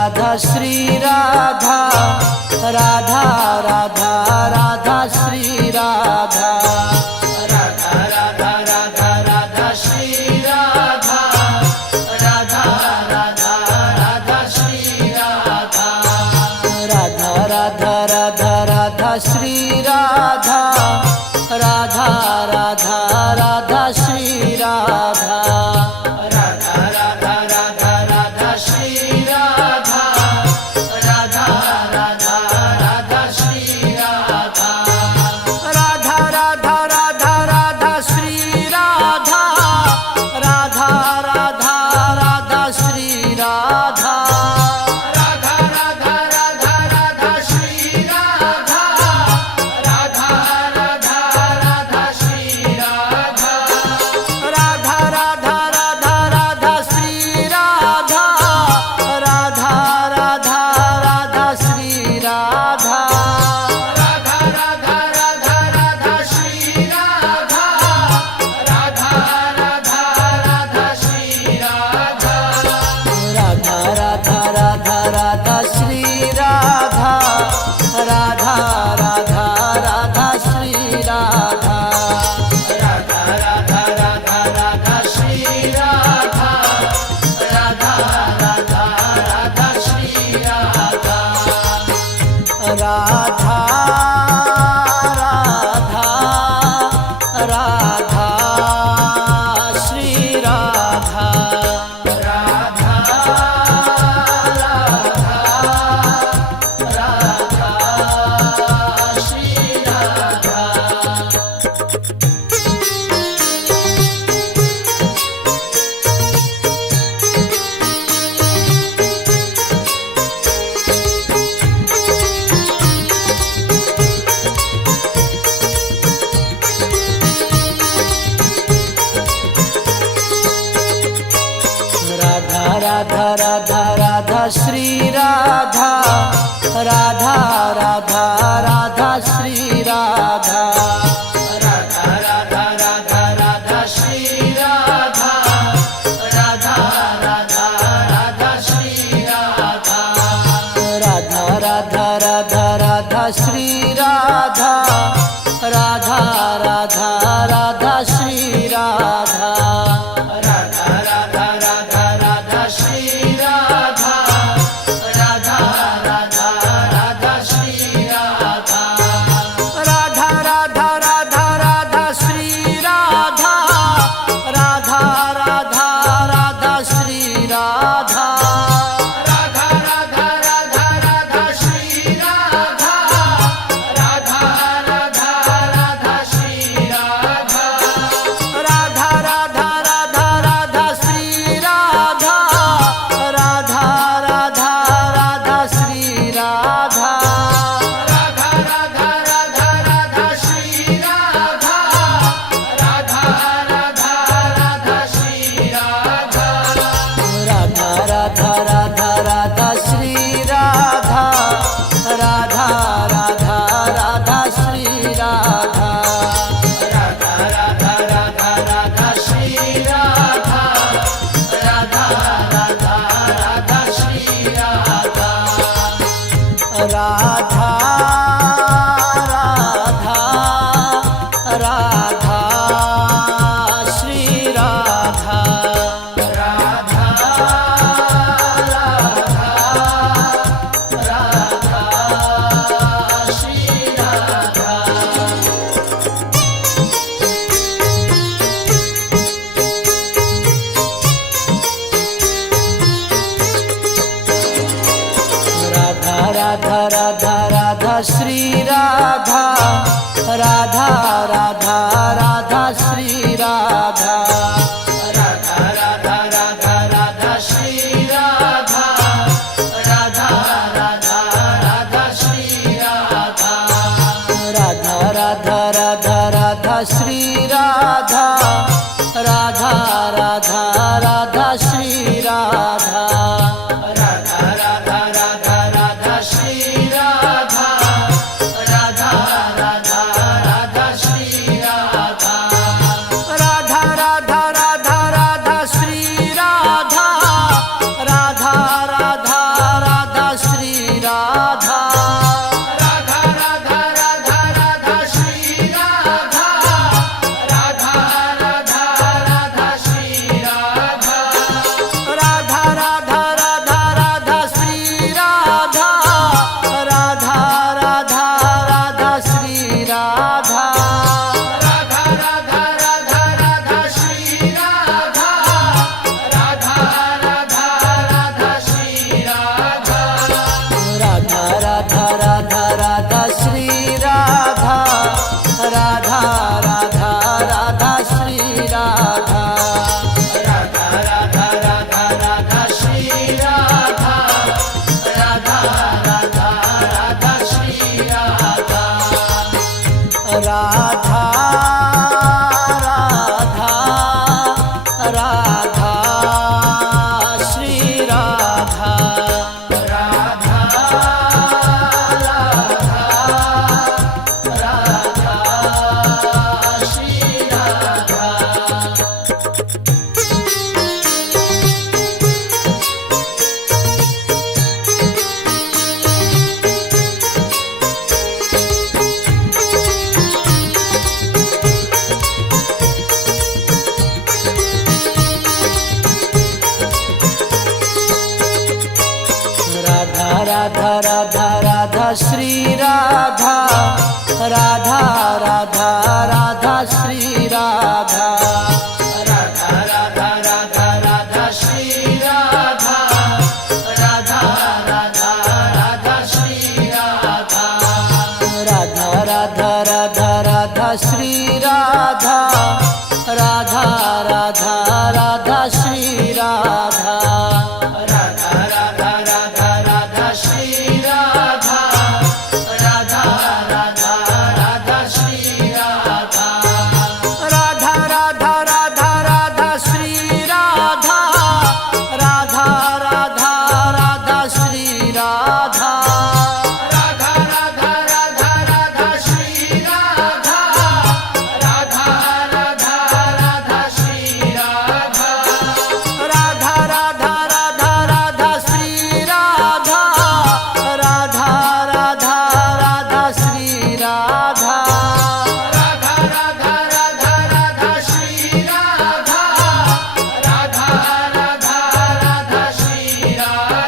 Radha Shri Radha Radha Radha Radha Shri Radha Radha Radha Radha Radha Shri Radha Radha Radha Radha Shri Radha Radha Radha Radha Radha Shri Radha Radha Radha Radha Shri Radha Radha Radha Radha Radha Shri Radha Radha Radha Radha Shri Radha Radha Radha Radha Radha Shri Radha Radha Radha Radha Shri Radha Radha Radha Radha Radha Shri Radha Radha Radha Radha Shri Radha Radha Radha Radha Radha Shri Radha Radha Radha Radha Shri Radha Radha Radha Radha Radha Shri Radha Radha Radha Radha Shri Radha Radha Radha Radha Radha Shri Radha Radha Radha Radha Shri Radha Radha Radha Radha Radha Shri Radha Radha Radha Radha Shri Radha Radha Radha Radha Shri Radha Radha Radha Shri Radha Radha Radha Radha Radha Shri Radha Radha Radha Radha Shri Radha Radha Radha Radha Radha Shri Radha Radha Radha Radha Shri Radha Radha Radha Radha Radha Shri Radha Radha Radha Radha Shri Radha Radha Radha Radha Radha Shri Radha Radha Radha Radha Shri Radha Radha Radha Radha Radha Shri Radha Radha Radha Radha Shri Radha Radha Radha Radha Radha Shri Radha Radha Radha Radha Shri Radha Radha Radha Radha Radha Shri Radha Radha Radha Radha Shri Radha Radha Radha Radha Radha Shri Radha Radha Radha Radha Shri Radha Radha Radha Radha Radha Shri Radha Radha Radha Radha Shri Radha Radha Radha Radha Radha Shri Radha Radha Radha Radha Shri Radha Radha Radha Radha Shri Radha Radha Radha Radha Shri Radha Radha Radha Radha Radha Shri Radha Radha Radha Radha Shri Radha Radha Radha Radha Radha Shri Radha Radha Radha Radha Shri Radha Radha Radha Radha Radha Shri Radha Radha Radha Radha Shri Radha Radha Radha Radha Radha Shri Radha Radha Radha Radha Shri Radha Radha Radha Radha Radha Radha Shri Radha Radha Radha Radha Shri Radha Radha Radha Radha Radha Shri Radha Radha Radha Radha Shri Radha Radha Radha Radha Radha Shri Radha Radha Radha Radha Shri Radha Radha Radha Radha Radha Shri Radha Radha Radha Radha Shri Radha Radha Radha Radha Radha Shri Radha Radha Radha Radha Shri Radha Radha Radha Radha Radha Shri Radha Radha Radha Radha Shri Radha Radha Radha Radha Radha Shri Radha Radha Radha Radha Shri Radha Radha Radha Radha Radha Shri Radha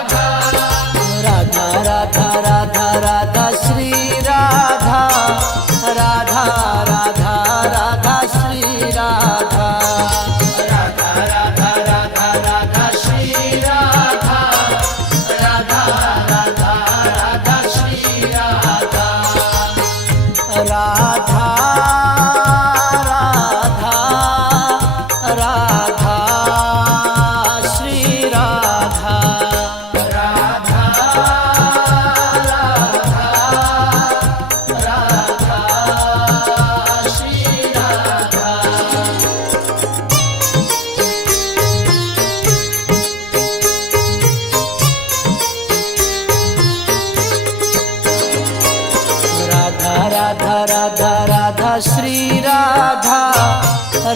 Radha Radha Radha Shri Radha Radha Radha Radha Radha Shri Radha Radha Radha Radha Shri Radha Radha Radha Radha Radha Shri Radha Radha Radha Radha Shri Radha Radha Radha Radha Shri Radha Radha Radha Radha Shri Radha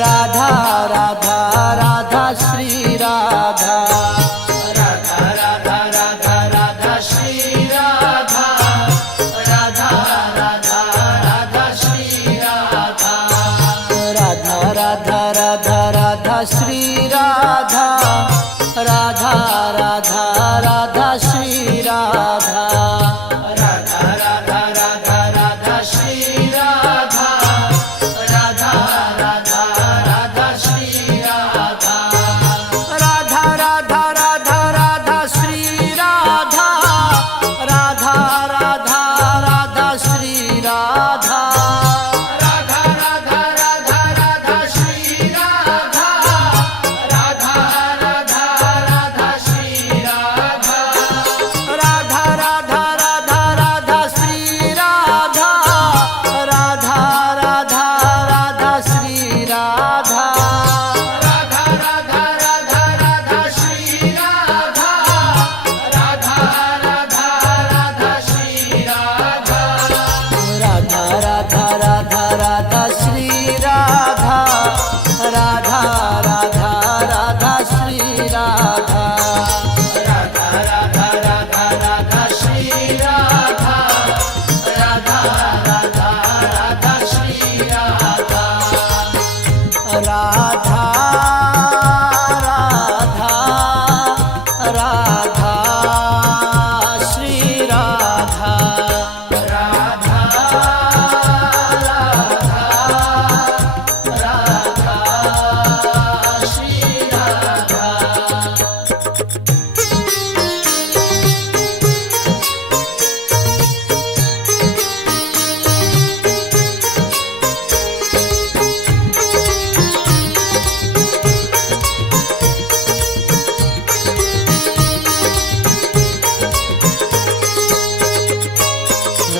Radha Radha Radha Radha Shri Radha Radha Radha Radha Shri Radha Radha Radha Radha Radha Shri Radha Radha Radha Radha Shri Radha Radha Radha Radha Radha Shri Radha Radha Radha Radha Shri Radha Radha Radha Radha Radha Shri Radha Radha Radha Radha Shri Radha Radha Radha Radha Radha Shri Radha Radha Radha Radha Shri Radha Radha Radha Radha Radha Shri Radha Radha Radha Radha Shri Radha Radha Radha Radha Radha Shri Radha Radha Radha Radha Shri Radha Radha Radha Radha Radha Shri Radha Radha Radha Radha Shri Radha Radha Radha Radha Radha Shri Radha Radha Radha Radha Shri Radha Radha Radha Radha Radha Shri Radha Radha Radha Radha Shri Radha Radha Radha Radha Shri Radha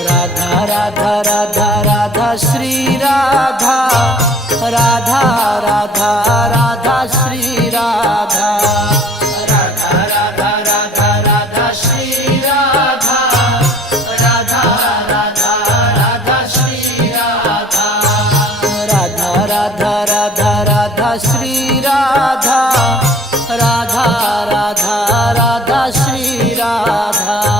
Radha Radha Radha Shri Radha Radha Radha Radha Radha Shri Radha Radha Radha Radha Shri Radha Radha Radha Radha Radha Shri Radha Radha Radha Radha Shri Radha Radha Radha Radha Radha Shri Radha Radha Radha Radha Shri Radha